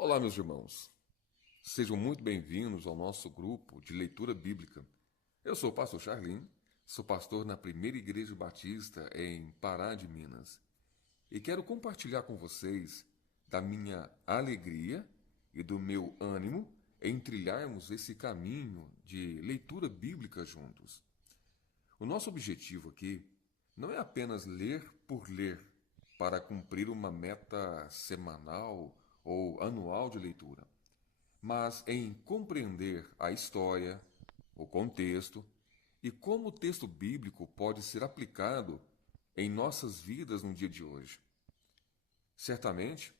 Olá, meus irmãos. Sejam muito bem-vindos ao nosso grupo de leitura bíblica. Eu sou o pastor Charlin, sou pastor na Primeira Igreja Batista em Pará de Minas e quero compartilhar com vocês da minha alegria e do meu ânimo em trilharmos esse caminho de leitura bíblica juntos. O nosso objetivo aqui não é apenas ler por ler para cumprir uma meta semanal ou anual de leitura, mas em compreender a história, o contexto e como o texto bíblico pode ser aplicado em nossas vidas no dia de hoje. Certamente,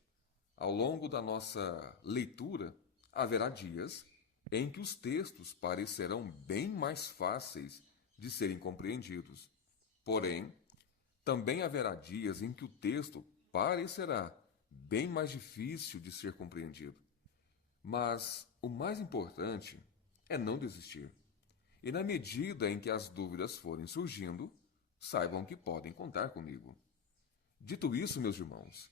ao longo da nossa leitura, haverá dias em que os textos parecerão bem mais fáceis de serem compreendidos. Porém, também haverá dias em que o texto parecerá bem mais difícil de ser compreendido. Mas o mais importante é não desistir. E na medida em que as dúvidas forem surgindo, saibam que podem contar comigo. Dito isso, meus irmãos,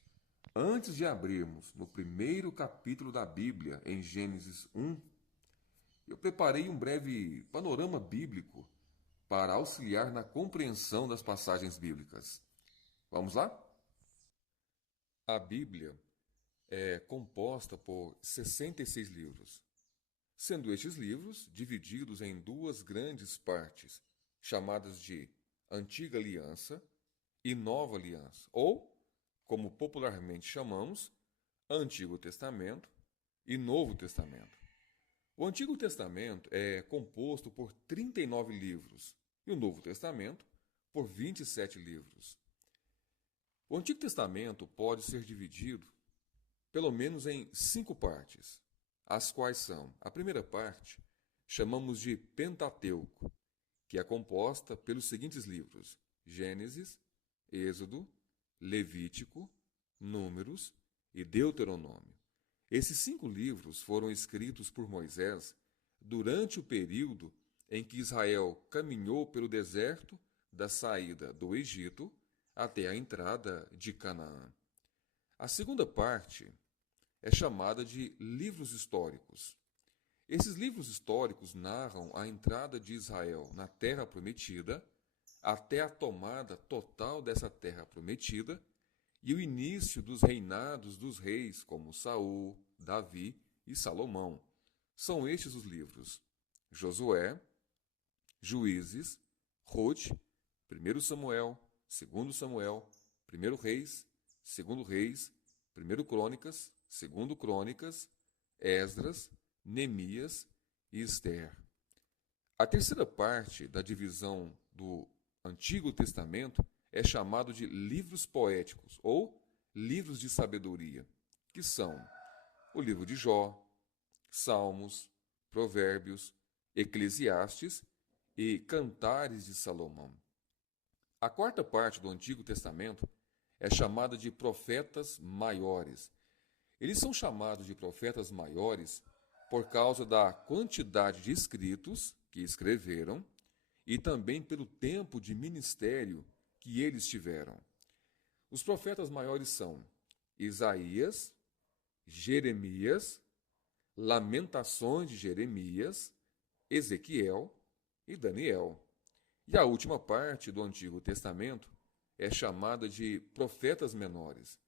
antes de abrirmos no primeiro capítulo da Bíblia, em Gênesis 1, eu preparei um breve panorama bíblico para auxiliar na compreensão das passagens bíblicas. Vamos lá? A Bíblia é composta por 66 livros, sendo estes livros divididos em duas grandes partes, chamadas de Antiga Aliança e Nova Aliança, ou, como popularmente chamamos, Antigo Testamento e Novo Testamento. O Antigo Testamento é composto por 39 livros e o Novo Testamento por 27 livros. O Antigo Testamento pode ser dividido pelo menos em 5 partes, as quais são: a primeira parte chamamos de Pentateuco, que é composta pelos seguintes livros: Gênesis, Êxodo, Levítico, Números e Deuteronômio. Esses 5 livros foram escritos por Moisés durante o período em que Israel caminhou pelo deserto da saída do Egito até a entrada de Canaã. A segunda parte é chamada de livros históricos. Esses livros históricos narram a entrada de Israel na Terra Prometida até a tomada total dessa Terra Prometida e o início dos reinados dos reis como Saul, Davi e Salomão. São estes os livros: Josué, Juízes, Ruth, 1 Samuel, 2 Samuel, 1 Reis, 2 Reis, 1 Crônicas, 2 Crônicas, Esdras, Neemias e Ester. A terceira parte da divisão do Antigo Testamento é chamado de livros poéticos ou livros de sabedoria, que são o livro de Jó, Salmos, Provérbios, Eclesiastes e Cantares de Salomão. A quarta parte do Antigo Testamento é chamada de profetas maiores. Eles são chamados de profetas maiores por causa da quantidade de escritos que escreveram e também pelo tempo de ministério que eles tiveram. Os profetas maiores são Isaías, Jeremias, Lamentações de Jeremias, Ezequiel e Daniel. E a última parte do Antigo Testamento é chamada de profetas menores.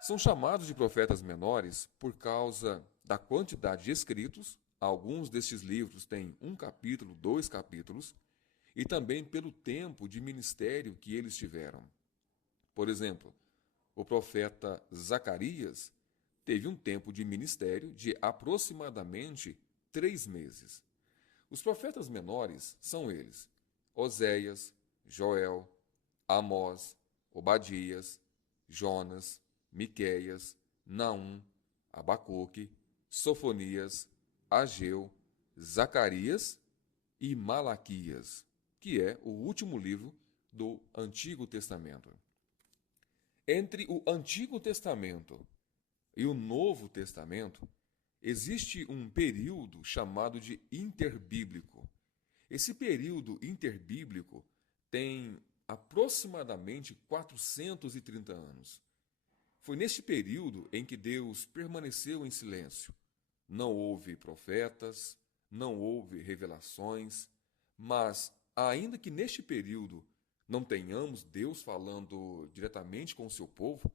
São chamados de profetas menores por causa da quantidade de escritos. Alguns destes livros têm 1 capítulo, 2 capítulos, e também pelo tempo de ministério que eles tiveram. Por exemplo, o profeta Zacarias teve um tempo de ministério de aproximadamente 3 meses. Os profetas menores são eles: Oséias, Joel, Amós, Obadias, Jonas, Miqueias, Naum, Abacuque, Sofonias, Ageu, Zacarias e Malaquias, que é o último livro do Antigo Testamento. Entre o Antigo Testamento e o Novo Testamento, existe um período chamado de interbíblico. Esse período interbíblico tem aproximadamente 430 anos. Foi neste período em que Deus permaneceu em silêncio. Não houve profetas, não houve revelações, mas, ainda que neste período não tenhamos Deus falando diretamente com o seu povo,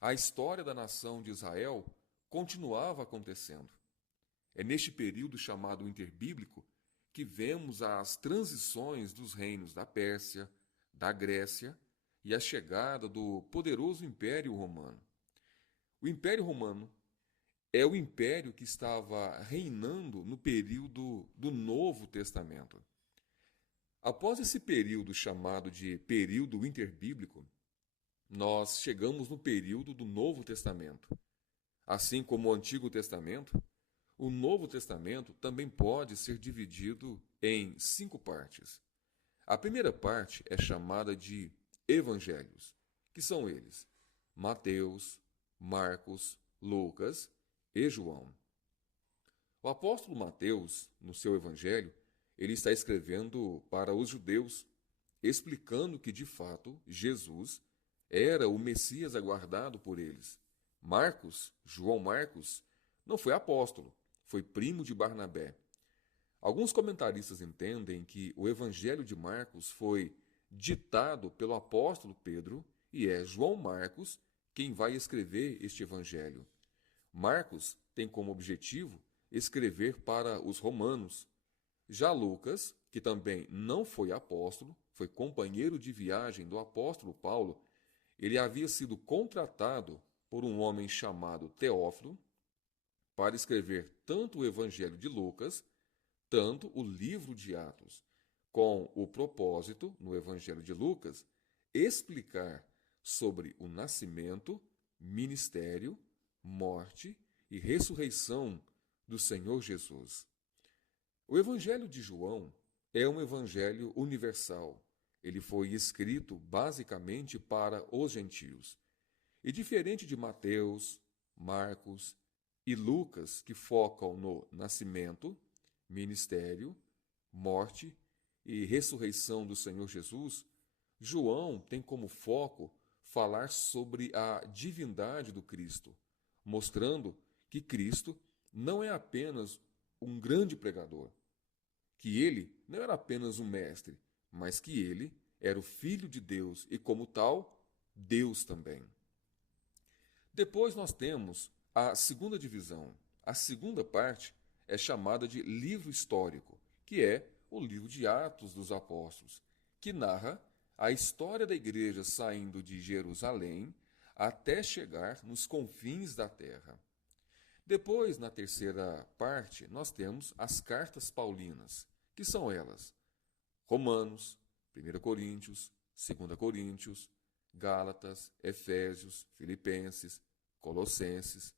a história da nação de Israel continuava acontecendo. É neste período chamado interbíblico que vemos as transições dos reinos da Pérsia, da Grécia e a chegada do poderoso Império Romano. O Império Romano é o império que estava reinando no período do Novo Testamento. Após esse período chamado de período interbíblico, nós chegamos no período do Novo Testamento. Assim como o Antigo Testamento, o Novo Testamento também pode ser dividido em 5 partes. A primeira parte é chamada de Evangelhos, que são eles: Mateus, Marcos, Lucas e João. O apóstolo Mateus, no seu Evangelho, ele está escrevendo para os judeus, explicando que, de fato, Jesus era o Messias aguardado por eles. João Marcos, não foi apóstolo, foi primo de Barnabé. Alguns comentaristas entendem que o Evangelho de Marcos foi ditado pelo apóstolo Pedro e é João Marcos quem vai escrever este Evangelho. Marcos tem como objetivo escrever para os romanos. Já Lucas, que também não foi apóstolo, foi companheiro de viagem do apóstolo Paulo, ele havia sido contratado por um homem chamado Teófilo para escrever tanto o Evangelho de Lucas, tanto o livro de Atos, com o propósito, no Evangelho de Lucas, explicar sobre o nascimento, ministério, morte e ressurreição do Senhor Jesus. O Evangelho de João é um evangelho universal. Ele foi escrito basicamente para os gentios. E diferente de Mateus, Marcos e Lucas, que focam no nascimento, ministério, morte e ressurreição do Senhor Jesus, João tem como foco falar sobre a divindade do Cristo, mostrando que Cristo não é apenas um grande pregador, que ele não era apenas um mestre, mas que ele era o Filho de Deus e, como tal, Deus também. Depois nós temos a segunda divisão. A segunda parte é chamada de livro histórico, que é o livro de Atos dos Apóstolos, que narra a história da igreja saindo de Jerusalém até chegar nos confins da terra. Depois, na terceira parte, nós temos as cartas paulinas, que são elas: Romanos, 1 Coríntios, 2 Coríntios, Gálatas, Efésios, Filipenses, Colossenses,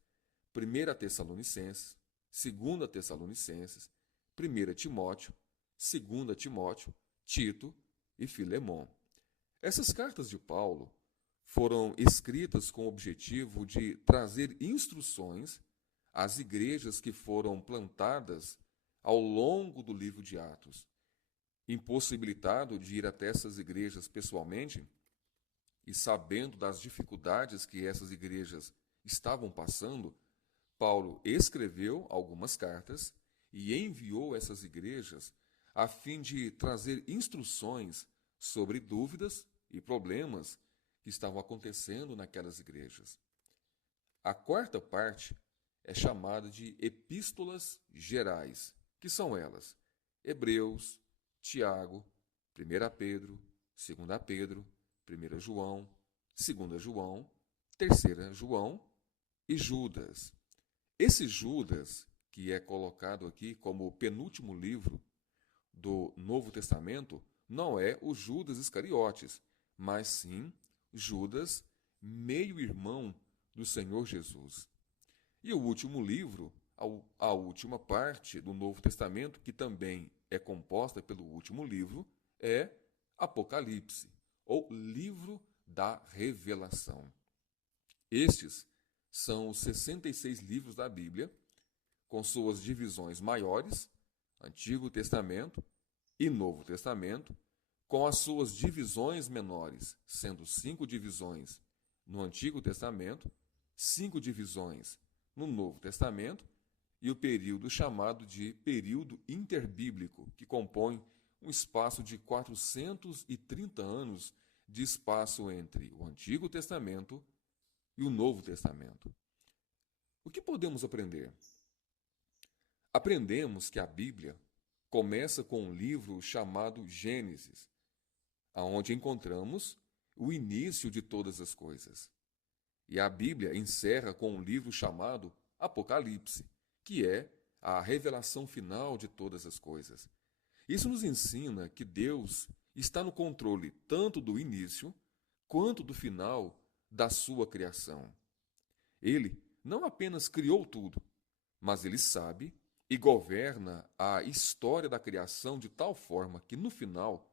1 Tessalonicenses, 2 Tessalonicenses, 1 Timóteo, 2 Timóteo, Tito e Filemon. Essas cartas de Paulo foram escritas com o objetivo de trazer instruções às igrejas que foram plantadas ao longo do livro de Atos. Impossibilitado de ir até essas igrejas pessoalmente e sabendo das dificuldades que essas igrejas estavam passando, Paulo escreveu algumas cartas e enviou essas igrejas a fim de trazer instruções sobre dúvidas e problemas que estavam acontecendo naquelas igrejas. A quarta parte é chamada de epístolas gerais, que são elas: Hebreus, Tiago, 1 Pedro, 2 Pedro, 1 João, 2 João, 3 João e Judas. Esse Judas, que é colocado aqui como o penúltimo livro do Novo Testamento, não é o Judas Iscariotes, mas sim Judas, meio-irmão do Senhor Jesus. E o último livro, a última parte do Novo Testamento, que também é composta pelo último livro, é Apocalipse, ou Livro da Revelação. Estes são os 66 livros da Bíblia, com suas divisões maiores, Antigo Testamento e Novo Testamento, com as suas divisões menores, sendo 5 divisões no Antigo Testamento 5 divisões no Novo Testamento e o período chamado de período interbíblico, que compõe um espaço de 430 anos de espaço entre o Antigo Testamento e o Novo Testamento. O que podemos aprender? Aprendemos que a Bíblia começa com um livro chamado Gênesis, aonde encontramos o início de todas as coisas. E a Bíblia encerra com um livro chamado Apocalipse, que é a revelação final de todas as coisas. Isso nos ensina que Deus está no controle tanto do início quanto do final da sua criação. Ele não apenas criou tudo, mas ele sabe e governa a história da criação de tal forma que, no final,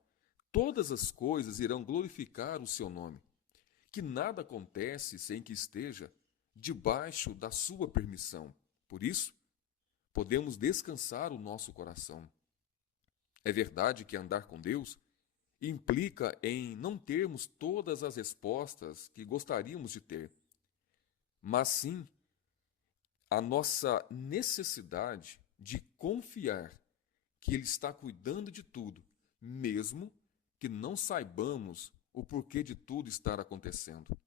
todas as coisas irão glorificar o seu nome, que nada acontece sem que esteja debaixo da sua permissão. Por isso, podemos descansar o nosso coração. É verdade que andar com Deus implica em não termos todas as respostas que gostaríamos de ter, mas sim a nossa necessidade de confiar que Ele está cuidando de tudo, mesmo que não saibamos o porquê de tudo estar acontecendo.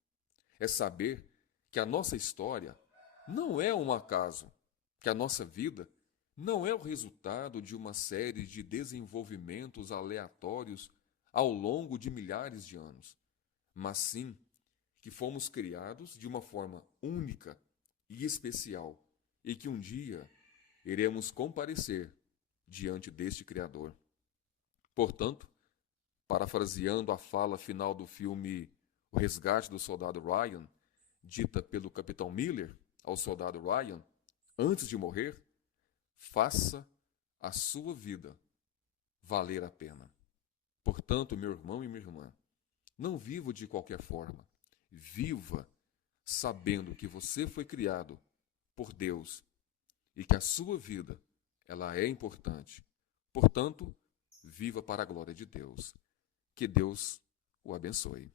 É saber que a nossa história não é um acaso, que a nossa vida não é o resultado de uma série de desenvolvimentos aleatórios ao longo de milhares de anos, mas sim que fomos criados de uma forma única e especial e que um dia iremos comparecer diante deste Criador. Portanto, parafraseando a fala final do filme O Resgate do Soldado Ryan, dita pelo Capitão Miller ao soldado Ryan, antes de morrer, faça a sua vida valer a pena. Portanto, meu irmão e minha irmã, não viva de qualquer forma. Viva sabendo que você foi criado por Deus e que a sua vida, ela é importante. Portanto, viva para a glória de Deus. Que Deus o abençoe.